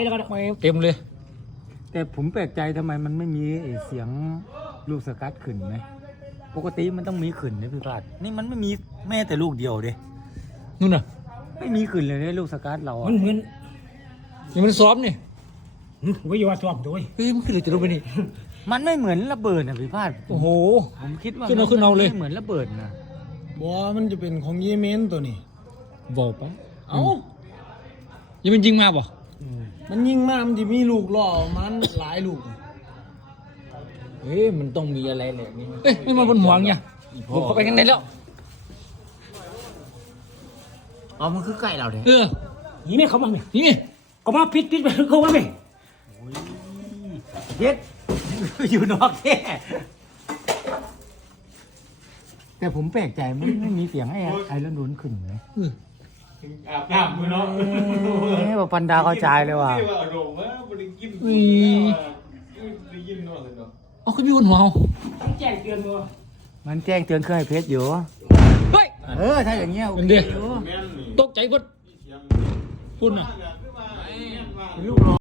แล้วก็ไม่เต็มเลยแต่ผมแปลกใจทำไมมันไม่มีเสียงลูกสกัดขึ้นไหมปกติมันต้องมีขึ้นนะพี่พาดนี่มันไม่มีแม้แต่ลูกเดียวเด้นู่นน่ะไม่มีขึ้นเลยนะลูกสกัดเรามัอะนเหมือนยังมันซ้อมนี่วิญญาณสวมด้วยเฮ้ยมันขึ้นเลยจะลงไปนี่มันไม่เหมือนระเบิดนะพี่พาดโอ้โหผมคิดว่าขึ้นเอาเลยไม่เหมือนระเบิดนะบัวมันจะเป็นของเยเมนตัวนี้บอกไปเอ้ายังมันยิงมาป่ะมันยิงมามันจะมีลูกล่อมันหลายลูกเฮ้ยมันต้องมีอะไรแหละนี่เอ้ยไม่มาบนหัวเนี่ยผมเข้าไปกันไหนแล้วอ๋อมันคือใกล้เราเลยเออนี่ไม่เขามาไหมนี่นี่เขามาพิษไปเขามาไหมเย็ด อยู่นอกแค่แต่ผมแปลกใจไม่มีเสียงไอ้ระนุนขึ้นไหมอาบน้ำมือเนาะนี่ว่าปันดาเข้าใจเลยว่ะที่ว่าโด่งว่าบริกินอุ้ยได้ยินเนาะเลยเนาะเอาขึ้นไปบนหัวเอาแจ้งเตือนว่ามันแจ้งเตือนเครื่องให้เพชรอยู่เฮ้ยถ้าอย่างเงี้ยโอเป็นเคเดียอยู่แม่นนี่ตกใจหมดพุ่นน่ะขึ้นมาแม่นว่าเป็นลูกน้อง